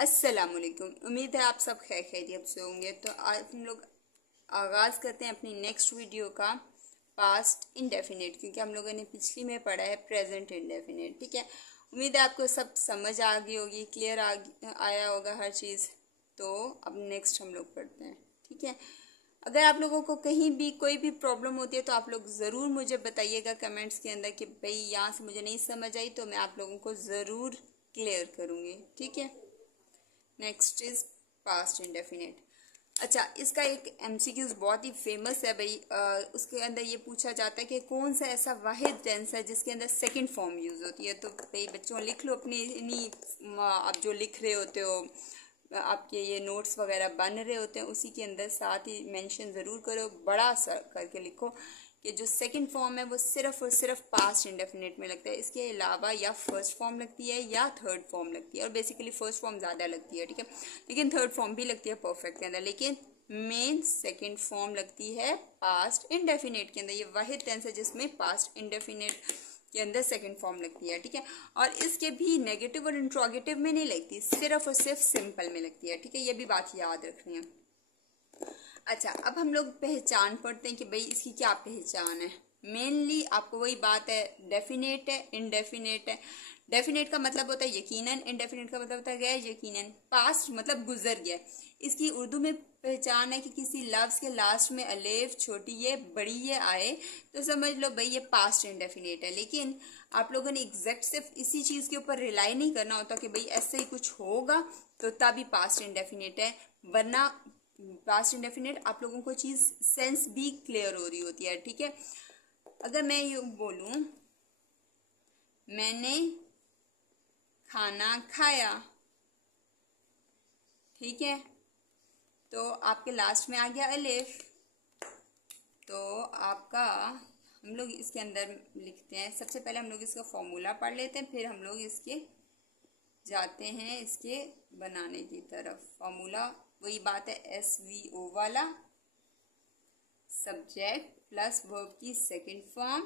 अस्सलाम वालेकुम। उम्मीद है आप सब खैर खैरियत से होंगे। तो आज हम लोग आगाज़ करते हैं अपनी नेक्स्ट वीडियो का पास्ट इंडेफिनिट, क्योंकि हम लोगों ने पिछली में पढ़ा है प्रेजेंट इंडेफिनिट। ठीक है, उम्मीद है आपको सब समझ आ गई होगी, क्लियर आया होगा हर चीज़। तो अब नेक्स्ट हम लोग पढ़ते हैं। ठीक है, अगर आप लोगों को कहीं भी कोई भी प्रॉब्लम होती है तो आप लोग ज़रूर मुझे बताइएगा कमेंट्स के अंदर कि भाई यहाँ से मुझे नहीं समझ आई, तो मैं आप लोगों को ज़रूर क्लियर करूँगी। ठीक है, नेक्स्ट इज पास्ट इंडेफिनिट। अच्छा, इसका एक एमसीक्यूज बहुत ही फेमस है भाई। उसके अंदर ये पूछा जाता है कि कौन सा ऐसा वाहिद टेंस है जिसके अंदर सेकंड फॉर्म यूज़ होती है। तो भाई बच्चों लिख लो अपनी आप जो लिख रहे होते हो, आपके ये नोट्स वगैरह बन रहे होते हैं उसी के अंदर साथ ही मेंशन ज़रूर करो, बड़ा सा करके लिखो कि जो सेकंड फॉर्म है वो सिर्फ और सिर्फ पास्ट इंडेफिनिट में लगता है। इसके अलावा या फर्स्ट फॉर्म लगती है या थर्ड फॉर्म लगती है, और बेसिकली फर्स्ट फॉर्म ज़्यादा लगती है। ठीक है, लेकिन थर्ड फॉर्म भी लगती है परफेक्ट के अंदर, लेकिन मेन सेकंड फॉर्म लगती है पास्ट इंडेफिनिट के अंदर। ये वाहिद टेंस है जिसमें पास्ट इंडेफिनिट के अंदर सेकंड फॉर्म लगती है। ठीक है, और इसके भी नेगेटिव और इंट्रोगेटिव में नहीं लगती, सिर्फ और सिर्फ सिंपल में लगती है। ठीक है, ये भी बात याद रखनी है। अच्छा, अब हम लोग पहचान पढ़ते हैं कि भाई इसकी क्या पहचान है। मेनली आपको वही बात है, डेफिनेट है, इनडेफिनेट है। डेफिनेट का मतलब होता है यकीनन, इनडेफिनेट का मतलब होता है गैर यकीनन। पास्ट मतलब गुजर गया। इसकी उर्दू में पहचान है कि किसी लफ्ज के लास्ट में अलेफ छोटी ये बड़ी ये आए तो समझ लो भाई ये पास्ट इंडेफिनेट है। लेकिन आप लोगों ने एग्जैक्ट सिर्फ इसी चीज के ऊपर रिलाई नहीं करना होता कि भाई ऐसे ही कुछ होगा तो तभी पास्ट इंडेफिनेट है, वरना पास्ट इंडेफिनिट आप लोगों को चीज सेंस भी क्लियर हो रही होती है। ठीक है, अगर मैं यूं बोलूं मैंने खाना खाया, ठीक है, तो आपके लास्ट में आ गया अलिफ, तो आपका हम लोग इसके अंदर लिखते हैं। सबसे पहले हम लोग इसका फॉर्मूला पढ़ लेते हैं, फिर हम लोग इसके जाते हैं इसके बनाने की तरफ। फॉर्मूला वही बात है, SVO वाला, सब्जेक्ट प्लस वर्ब की सेकंड फॉर्म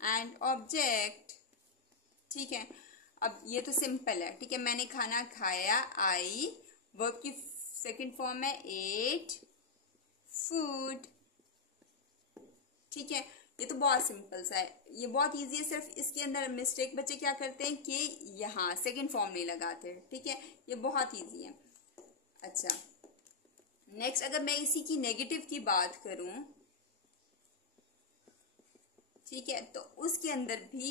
एंड ऑब्जेक्ट। ठीक है, अब ये तो सिंपल है। ठीक है, मैंने खाना खाया, आई, वर्ब की सेकंड फॉर्म है एट, फूड। ठीक है, ये तो बहुत सिंपल सा है, ये बहुत इजी है। सिर्फ इसके अंदर मिस्टेक बच्चे क्या करते हैं कि यहाँ सेकंड फॉर्म नहीं लगाते। ठीक है, ये बहुत इजी है। अच्छा, नेक्स्ट अगर मैं इसी की नेगेटिव की बात करूं, ठीक है, तो उसके अंदर भी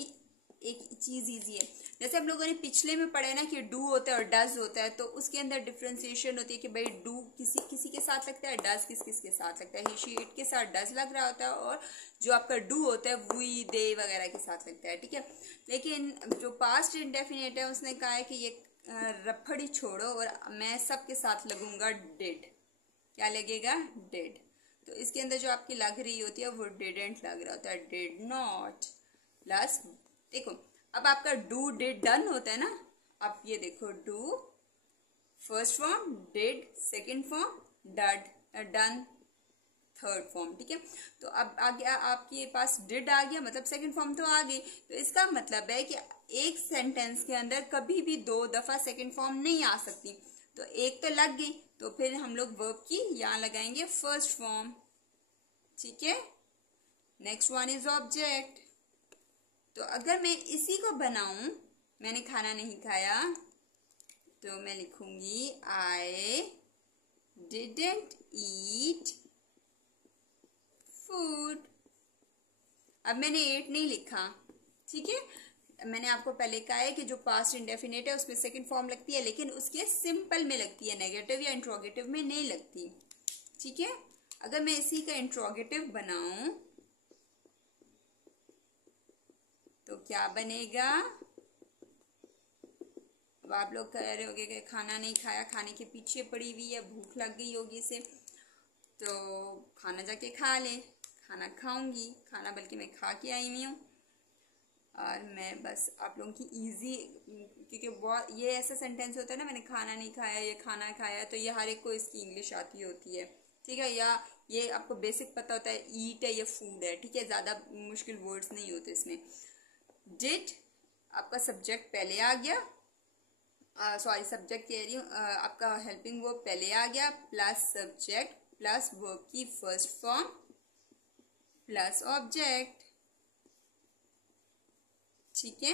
एक चीज इजी है। जैसे हम लोगों ने पिछले में पढ़ा है ना कि डू होता है और डज होता है, तो उसके अंदर डिफ्रेंसिएशन होती है कि भाई डू किसी किसी के साथ लगता है, डज किस किस के साथ लगता है। ही शी इट के साथ डज लग रहा होता है, और जो आपका डू होता है वी दे वगैरह के साथ लगता है। ठीक है, लेकिन जो पास्ट इंडेफिनिट है उसने कहा है कि ये रफड़ी छोड़ो और मैं सबके साथ लगूंगा डिड। क्या लगेगा? डिड। तो इसके अंदर जो आपकी लग रही होती है वो डिडेंट लग रहा होता है, डिड नॉट प्लस। देखो, अब आपका डू डिड डन होता है ना, अब ये देखो do first form, did second form, डड डन थर्ड फॉर्म। ठीक है, तो अब आ गया आपके पास डिड आ गया, मतलब सेकंड फॉर्म तो आ गई। तो इसका मतलब है कि एक सेंटेंस के अंदर कभी भी दो दफा सेकंड फॉर्म नहीं आ सकती। तो एक तो लग गई, तो फिर हम लोग वर्ब की यहां लगाएंगे फर्स्ट फॉर्म। ठीक है, नेक्स्ट वन इज ऑब्जेक्ट। तो अगर मैं इसी को बनाऊं, मैंने खाना नहीं खाया, तो मैं लिखूंगी आई डिडेंट ईट फूड। अब मैंने एट नहीं लिखा। ठीक है, मैंने आपको पहले कहा है कि जो पास्ट इंडेफिनेट है उसमें सेकंड फॉर्म लगती है, लेकिन उसके सिंपल में लगती है, नेगेटिव या इंट्रोगेटिव में नहीं लगती। ठीक है, अगर मैं इसी का इंट्रोगेटिव बनाऊं तो क्या बनेगा? अब आप लोग कह रहे होंगे कि खाना नहीं खाया, खाने के पीछे पड़ी हुई है, भूख लग गई होगी इसे, तो खाना जाके खा ले। खाना खाऊंगी, खाना बल्कि मैं खा के आई हुई हूँ। और मैं बस आप लोगों की इजी, क्योंकि बहुत ये ऐसा सेंटेंस होता है ना, मैंने खाना नहीं खाया, ये खाना खाया, तो ये हर एक को इसकी इंग्लिश आती होती है। ठीक है, या ये आपको बेसिक पता होता है ईट है, ये फूड है। ठीक है, ज़्यादा मुश्किल वर्ड्स नहीं होते इसमें। डिड आपका सब्जेक्ट पहले आ गया, सॉरी सब्जेक्ट कह रही हूँ, आपका हेल्पिंग वर्ब पहले आ गया प्लस सब्जेक्ट प्लस वर्ब की फर्स्ट फॉर्म प्लस ऑब्जेक्ट। ठीक है,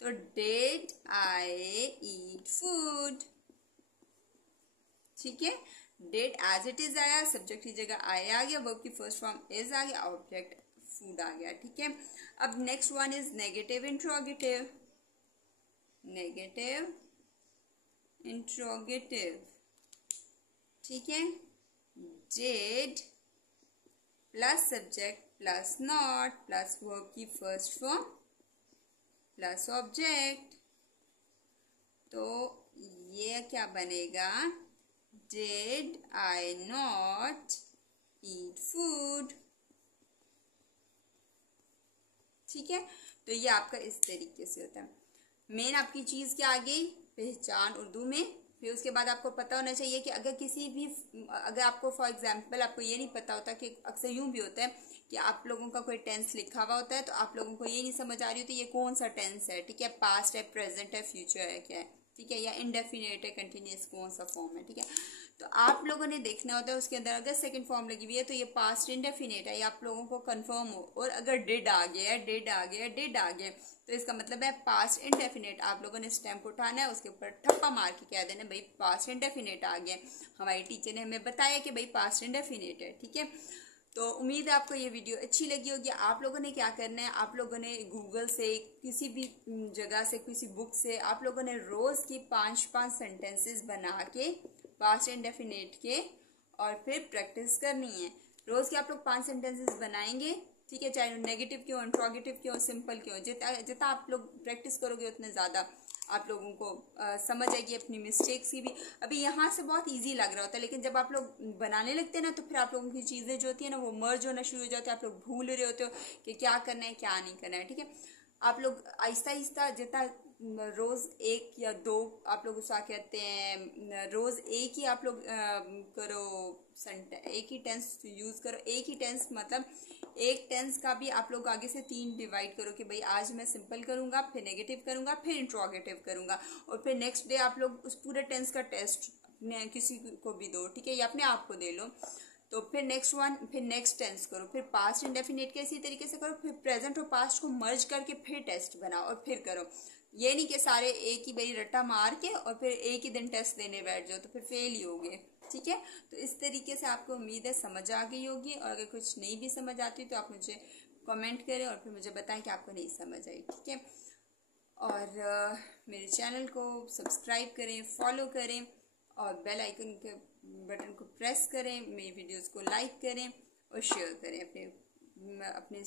तो डिड आई ईट फूड। ठीक है, डिड एज इट इज आया, सब्जेक्ट की जगह आई आ गया, वर्ब की फर्स्ट फॉर्म इज आ गया, ऑब्जेक्ट फूड आ गया। ठीक है, अब next one is negative interrogative. Negative interrogative. ठीक है, did plus subject plus not plus verb की फर्स्ट फॉर्म प्लस ऑब्जेक्ट, तो ये क्या बनेगा, did I not eat food. ठीक है, तो ये आपका इस तरीके से होता है। मेन आपकी चीज क्या आ गई, पहचान उर्दू में। फिर उसके बाद आपको पता होना चाहिए कि अगर किसी भी, अगर आपको फॉर एग्जांपल आपको ये नहीं पता होता, कि अक्सर यूं भी होता है कि आप लोगों का कोई टेंस लिखा हुआ होता है तो आप लोगों को ये नहीं समझ आ रही होती ये कौन सा टेंस है। ठीक है, पास्ट है, प्रेजेंट है, फ्यूचर है, क्या है। ठीक है, या इंडेफिनेट है, कंटिन्यूअस, कौन सा फॉर्म है। ठीक है, तो आप लोगों ने देखना होता है उसके अंदर अगर सेकंड फॉर्म लगी हुई है तो ये पास्ट इंडेफिनेट है, ये आप लोगों को कंफर्म हो। और अगर डिड आ गया, डिड आ गया, डिड आ गया, तो इसका मतलब है पास्ट इंडेफिनेट। आप लोगों ने स्टैम्प उठाना है, उसके ऊपर ठप्पा मार के कह देना भाई पास्ट इंडेफिनेट आ गया। हमारी टीचर ने हमें बताया कि भाई पास्ट इंडेफिनेट है। ठीक है, तो उम्मीद है आपको ये वीडियो अच्छी लगी होगी। आप लोगों ने क्या करना है, आप लोगों ने गूगल से, किसी भी जगह से, किसी बुक से आप लोगों ने रोज की 5-5 सेंटेंसेस बना के पास्ट इंडेफिनेट के और फिर प्रैक्टिस करनी है। रोज के आप लोग 5 सेंटेंसेस बनाएंगे। ठीक है, चाहे नेगेटिव क्यों, इंट्रोगेटिव क्यों, सिंपल क्यों, जितना आप लोग प्रैक्टिस करोगे उतने ज़्यादा आप लोगों को समझ आएगी अपनी मिस्टेक्स की भी। अभी यहाँ से बहुत इजी लग रहा होता है, लेकिन जब आप लोग बनाने लगते हैं ना तो फिर आप लोगों की चीज़ें जो होती है ना वो मर्ज होना शुरू हो जाते हैं। आप लोग भूल रहे होते हो कि क्या करना है क्या नहीं करना है। ठीक है, आप लोग आहिस्ता आहिस्ता जितना रोज एक या दो आप लोग उसका कहते हैं, रोज एक ही आप लोग करो, एक ही टेंस यूज करो। एक ही टेंस मतलब एक टेंस का भी आप लोग आगे से 3 डिवाइड करो कि भाई आज मैं सिंपल करूंगा, फिर नेगेटिव करूंगा, फिर इंट्रोगेटिव करूंगा, और फिर नेक्स्ट डे आप लोग उस पूरे टेंस का टेस्ट किसी को भी दो। ठीक है, या अपने आप को दे लो। तो फिर नेक्स्ट वन, फिर नेक्स्ट टेंस करो, फिर पास्ट इंडेफिनिट के इसी तरीके से करो, फिर प्रेजेंट और पास्ट को मर्ज करके फिर टेस्ट बनाओ और फिर करो। ये नहीं कि सारे एक ही भाई रट्टा मार के और फिर एक ही दिन टेस्ट देने बैठ जाओ तो फिर फेल ही होगे। ठीक है, तो इस तरीके से आपको उम्मीद है समझ आ गई होगी। और अगर कुछ नहीं भी समझ आती तो आप मुझे कमेंट करें और फिर मुझे बताएं कि आपको नहीं समझ आई। ठीक है, और मेरे चैनल को सब्सक्राइब करें, फॉलो करें और बेल आइकन के बटन को प्रेस करें। मेरी वीडियोस को लाइक करें और शेयर करें अपने